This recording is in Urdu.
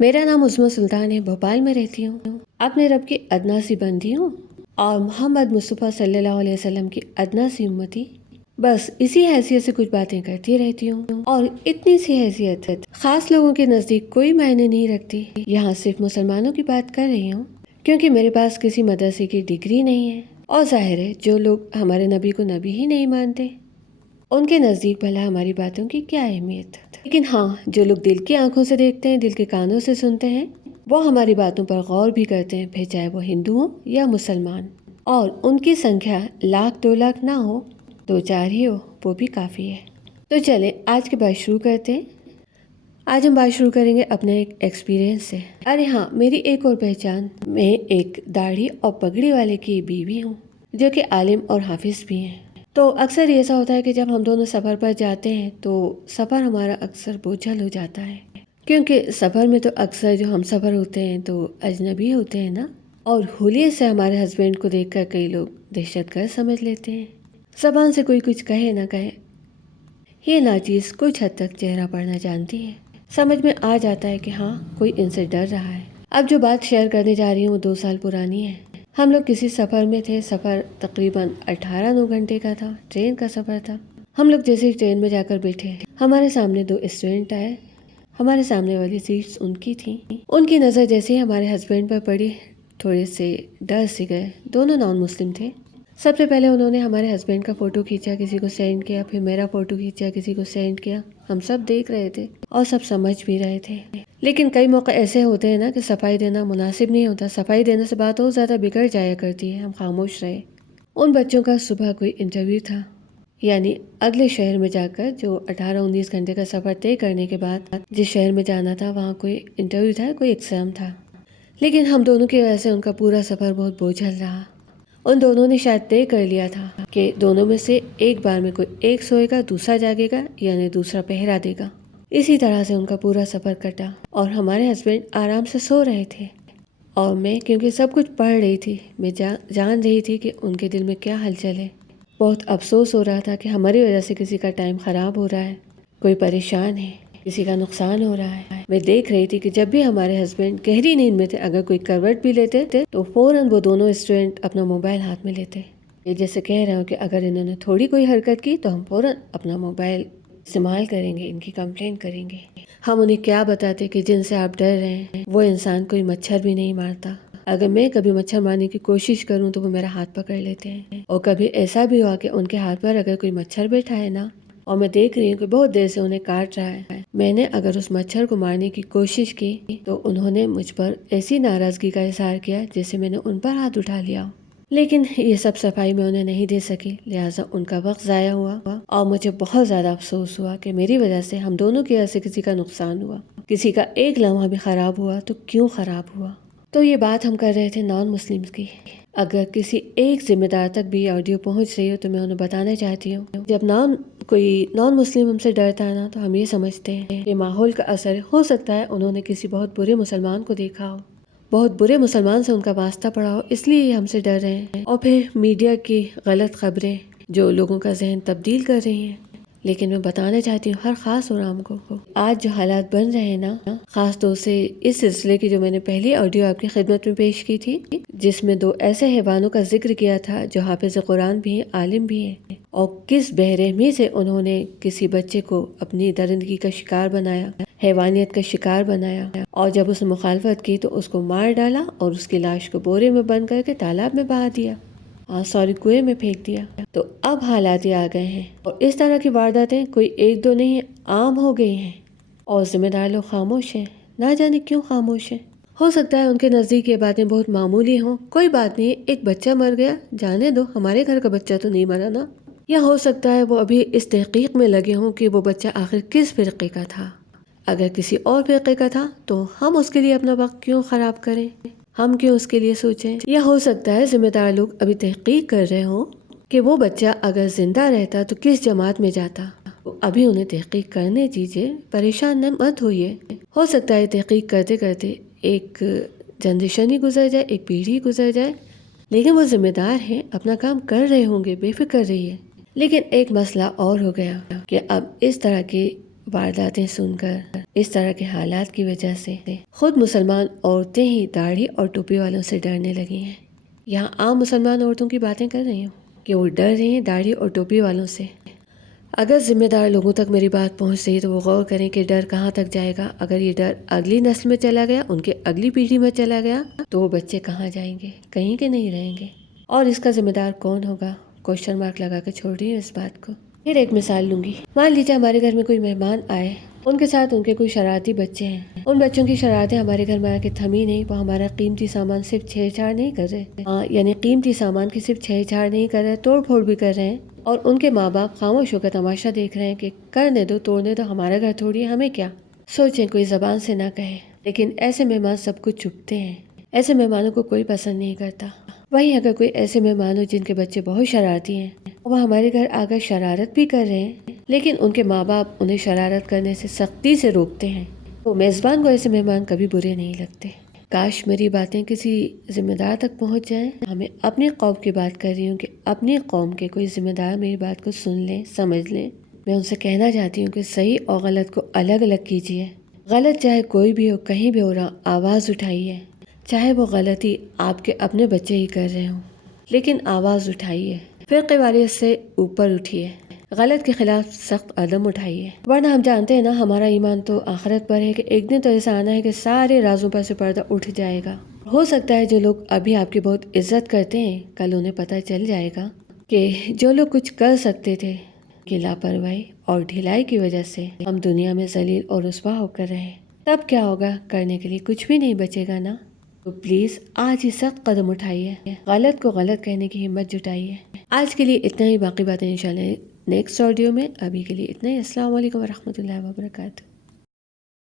میرا نام عظمیٰ سلطان ہے، بھوپال میں رہتی ہوں، اپنے رب کی ادنا سی بندی ہوں اور محمد مصطفیٰ صلی اللہ علیہ وسلم کی ادنا سی امتی۔ بس اسی حیثیت سے کچھ باتیں کرتی رہتی ہوں، اور اتنی سی حیثیت خاص لوگوں کے نزدیک کوئی معنی نہیں رکھتی۔ یہاں صرف مسلمانوں کی بات کر رہی ہوں، کیونکہ میرے پاس کسی مدرسے کی ڈگری نہیں ہے، اور ظاہر ہے جو لوگ ہمارے نبی کو نبی ہی نہیں مانتے ان کے نزدیک بھلا ہماری باتوں کی کیا اہمیت۔ لیکن ہاں، جو لوگ دل کی آنکھوں سے دیکھتے ہیں، دل کے کانوں سے سنتے ہیں، وہ ہماری باتوں پر غور بھی کرتے ہیں، پھر چاہے وہ ہندو ہوں یا مسلمان، اور ان کی سنکھیا 1,00,000 2,00,000 نہ ہو، 2-4 ہی ہو، وہ بھی کافی ہے۔ تو چلیں آج کی بات شروع کرتے ہیں۔ آج ہم بات شروع کریں گے اپنے ایک ایکسپیرینس سے۔ ارے ہاں، میری ایک اور پہچان، میں ایک داڑھی اور پگڑی والے کی بیوی ہوں، جو کہ عالم اور حافظ بھی ہیں۔ تو اکثر ایسا ہوتا ہے کہ جب ہم دونوں سفر پر جاتے ہیں تو سفر ہمارا اکثر بوجھل ہو جاتا ہے، کیونکہ سفر میں تو اکثر جو ہم سفر ہوتے ہیں تو اجنبی ہوتے ہیں نا، اور حلیے سے ہمارے ہسبینڈ کو دیکھ کر کئی لوگ دہشت گرد سمجھ لیتے ہیں۔ زبان سے کوئی کچھ کہے نہ کہے، یہ ناچیز کچھ حد تک چہرہ پڑھنا جانتی ہے، سمجھ میں آ جاتا ہے کہ ہاں کوئی ان سے ڈر رہا ہے۔ اب جو بات شیئر کرنے جا رہی ہوں وہ 2 سال پرانی ہے۔ ہم لوگ کسی سفر میں تھے، سفر تقریباً 18-9 گھنٹے کا تھا، ٹرین کا سفر تھا۔ ہم لوگ جیسے ہی ٹرین میں جا کر بیٹھے، ہمارے سامنے 2 اسٹوڈنٹ آئے، ہمارے سامنے والی سیٹس ان کی تھیں۔ ان کی نظر جیسے ہی ہمارے ہسبینڈ پر پڑی، تھوڑے سے ڈر سے گئے۔ دونوں نان مسلم تھے۔ سب سے پہلے انہوں نے ہمارے ہسبینڈ کا فوٹو کھینچا، کسی کو سینڈ کیا، پھر میرا فوٹو کھینچا، کسی کو سینڈ کیا۔ ہم سب دیکھ رہے تھے اور سب سمجھ بھی رہے تھے، لیکن کئی موقع ایسے ہوتے ہیں نا کہ صفائی دینا مناسب نہیں ہوتا، صفائی دینے سے بات اور زیادہ بگڑ جایا کرتی ہے۔ ہم خاموش رہے۔ ان بچوں کا صبح کوئی انٹرویو تھا، یعنی اگلے شہر میں جا کر جو 18-19 گھنٹے کا سفر طے کرنے کے بعد جس شہر میں جانا تھا، وہاں کوئی انٹرویو تھا، کوئی ایگزام تھا۔ لیکن ہم دونوں کی وجہ سے ان کا پورا سفر بہت بوجھل رہا۔ ان دونوں نے شاید طے کر لیا تھا کہ دونوں میں سے ایک بار میں کوئی ایک سوئے گا، دوسرا جاگے گا، یعنی دوسرا پہرا دے گا۔ اسی طرح سے ان کا پورا سفر کٹا، اور ہمارے ہسبینڈ آرام سے سو رہے تھے، اور میں کیونکہ سب کچھ پڑھ رہی تھی، میں جان رہی تھی کہ ان کے دل میں کیا ہلچل ہے۔ بہت افسوس ہو رہا تھا کہ ہماری وجہ سے کسی کا ٹائم خراب ہو رہا ہے، کوئی پریشان ہے، کسی کا نقصان ہو رہا ہے۔ میں دیکھ رہی تھی کہ جب بھی ہمارے ہسبینڈ گہری نیند میں تھے، اگر کوئی کروٹ بھی لیتے تو فوراً وہ دونوں اسٹوڈنٹ اپنا موبائل ہاتھ میں لیتے، یہ جیسے کہہ رہے ہوں کہ اگر انہوں نے تھوڑی کوئی حرکت کی تو ہم فوراً اپنا موبائل استعمال کریں گے، ان کی کمپلین کریں گے۔ ہم انہیں کیا بتاتے کہ جن سے آپ ڈر رہے ہیں وہ انسان کوئی مچھر بھی نہیں مارتا۔ اگر میں کبھی مچھر مارنے کی کوشش کروں تو وہ میرا ہاتھ پکڑ لیتے ہیں، اور کبھی ایسا بھی ہوا کہ ان کے ہاتھ پر اگر کوئی مچھر بیٹھا ہے نا، اور میں دیکھ رہی ہوں کہ بہت دیر سے انہیں کاٹ رہا ہے، میں نے اگر اس مچھر کو مارنے کی کوشش کی تو انہوں نے مجھ پر ایسی ناراضگی کا اظہار کیا جیسے میں نے ان پر ہاتھ اٹھا لیا۔ لیکن یہ سب صفائی میں انہیں نہیں دے سکی، لہٰذا ان کا وقت ضائع ہوا، اور مجھے بہت زیادہ افسوس ہوا کہ میری وجہ سے ہم دونوں کی وجہ سے کسی کا نقصان ہوا، کسی کا ایک لمحہ بھی خراب ہوا تو کیوں خراب ہوا۔ تو یہ بات ہم کر رہے تھے نان مسلمز کی۔ اگر کسی ایک ذمہ دار تک بھی آڈیو پہنچ رہی ہو تو میں انہیں بتانا چاہتی ہوں، جب کوئی نان مسلم ہم سے ڈرتا ہے نا، تو ہم یہ سمجھتے ہیں کہ ماحول کا اثر ہو سکتا ہے، انہوں نے کسی بہت برے مسلمان کو دیکھا ہو، بہت برے مسلمان سے ان کا واسطہ پڑا ہو، اس لیے یہ ہم سے ڈر رہے ہیں۔ اور پھر میڈیا کی غلط خبریں جو لوگوں کا ذہن تبدیل کر رہی ہیں۔ لیکن میں بتانا چاہتی ہوں ہر خاص اور عام کو، آج جو حالات بن رہے ہیں نا، خاص طور سے اس سلسلے کی جو میں نے پہلی آڈیو آپ کی خدمت میں پیش کی تھی، جس میں 2 ایسے حیوانوں کا ذکر کیا تھا جو حافظ قرآن بھی ہیں، عالم بھی ہیں، اور کس بے رحمی سے انہوں نے کسی بچے کو اپنی درندگی کا شکار بنایا، حیوانیت کا شکار بنایا، اور جب اس نے مخالفت کی تو اس کو مار ڈالا اور اس کی لاش کو بورے میں بند کر کے تالاب میں بہا دیا، کنویں میں پھینک دیا۔ تو اب حالات یہ آ گئے ہیں، اور اس طرح کی وارداتیں کوئی 1-2 نہیں، عام ہو گئی ہیں، اور ذمہ دار لوگ خاموش ہیں، نہ جانے کیوں خاموش ہیں۔ ہو سکتا ہے ان کے نزدیک یہ باتیں بہت معمولی ہوں، کوئی بات نہیں، ایک بچہ مر گیا، جانے دو، ہمارے گھر کا بچہ تو نہیں مرا نا۔ یا ہو سکتا ہے وہ ابھی اس تحقیق میں لگے ہوں کہ وہ بچہ آخر کس فرقے کا تھا، اگر کسی اور فرقے کا تھا تو ہم اس کے لیے اپنا وقت کیوں خراب کریں، ہم کیوں اس کے لیے سوچیں۔ یا ہو سکتا ہے ذمہ دار لوگ ابھی تحقیق کر رہے ہوں کہ وہ بچہ اگر زندہ رہتا تو کس جماعت میں جاتا، ابھی انہیں تحقیق کرنے دیجیے، پریشان مت ہوئیے۔ ہو سکتا ہے تحقیق کرتے کرتے ایک جنریشن ہی گزر جائے، ایک پیڑھی گزر جائے، لیکن وہ ذمہ دار ہیں، اپنا کام کر رہے ہوں گے، بے فکر رہیے۔ لیکن ایک مسئلہ اور ہو گیا کہ اب اس طرح کی وارداتیں سن کر، اس طرح کے حالات کی وجہ سے خود مسلمان عورتیں ہی داڑھی اور ٹوپی والوں سے ڈرنے لگی ہیں۔ یہاں عام مسلمان عورتوں کی باتیں کر رہی ہوں کہ وہ ڈر رہی ہیں داڑھی اور ٹوپی والوں سے۔ اگر ذمہ دار لوگوں تک میری بات پہنچ رہی تو وہ غور کریں کہ ڈر کہاں تک جائے گا۔ اگر یہ ڈر اگلی نسل میں چلا گیا، ان کے اگلی پیڑھی میں چلا گیا، تو وہ بچے کہاں جائیں گے؟ کہیں کے نہیں رہیں گے۔ اور اس کا ذمہ دار کون ہوگا؟ کوشچن مارک لگا کے چھوڑ رہی ہوں اس بات کو۔ پھر ایک مثال لوں گی۔ مان لیجیے ہمارے گھر میں کوئی مہمان آئے، ان کے ساتھ ان کے کوئی شرارتی بچے ہیں۔ ان بچوں کی شرارتیں ہمارے گھر میں آ کے تھمی نہیں، وہ ہمارا قیمتی سامان صرف چھیڑ چھاڑ نہیں کر رہے، یعنی قیمتی سامان کی صرف چھیڑ چھاڑ نہیں کر رہے، توڑ پھوڑ بھی کر رہے ہیں، اور ان کے ماں باپ خاموش ہو کر تماشا دیکھ رہے ہیں کہ کرنے دو، توڑنے دو، ہمارا گھر تھوڑی ہے، ہمیں کیا۔ سوچیں کوئی زبان سے نہ کہے، لیکن ایسے مہمان سب کچھ چپتے ہیں، ایسے مہمانوں کو کوئی پسند نہیں کرتا۔ وہیں اگر کوئی ایسے مہمان ہو جن کے بچے بہت شرارتی ہیں، وہ ہمارے گھر آ کر شرارت بھی کر رہے ہیں، لیکن ان کے ماں باپ انہیں شرارت کرنے سے سختی سے روکتے ہیں، تو میزبان کو ایسے مہمان کبھی برے نہیں لگتے۔ کاش میری باتیں کسی ذمہ دار تک پہنچ جائیں۔ ہمیں اپنی قوم کی بات کر رہی ہوں کہ اپنی قوم کے کوئی ذمہ دار میری بات کو سن لیں، سمجھ لیں۔ میں ان سے کہنا چاہتی ہوں کہ صحیح اور غلط کو الگ الگ کیجیے۔ غلط چاہے کوئی بھی ہو، کہیں بھی ہو رہا، آواز اٹھائیے، چاہے وہ غلطی آپ کے اپنے بچے ہی کر رہے ہوں، لیکن آواز اٹھائیے، فرقے واریت سے اوپر اٹھیے، غلط کے خلاف سخت قدم اٹھائیے، ورنہ ہم جانتے ہیں نا ہمارا ایمان تو آخرت پر ہے کہ ایک دن تو ایسا آنا ہے کہ سارے رازوں پر سے پردہ اٹھ جائے گا۔ ہو سکتا ہے جو لوگ ابھی آپ کی بہت عزت کرتے ہیں، کل انہیں پتہ چل جائے گا کہ جو لوگ کچھ کر سکتے تھے، کہ لاپرواہی اور ڈھیلائی کی وجہ سے ہم دنیا میں ذلیل اور رسوا ہو کر رہے، تب کیا ہوگا؟ کرنے کے لیے کچھ بھی نہیں بچے گا نا۔ تو پلیز آج ہی سخت قدم اٹھائیے، غلط کو غلط کہنے کی ہمت جٹائیے۔ آج کے لیے اتنا ہی، باقی باتیں انشاءاللہ نیکسٹ آڈیو میں۔ ابھی کے لیے اتنا ہی۔ السلام علیکم ورحمۃ اللہ وبرکاتہ۔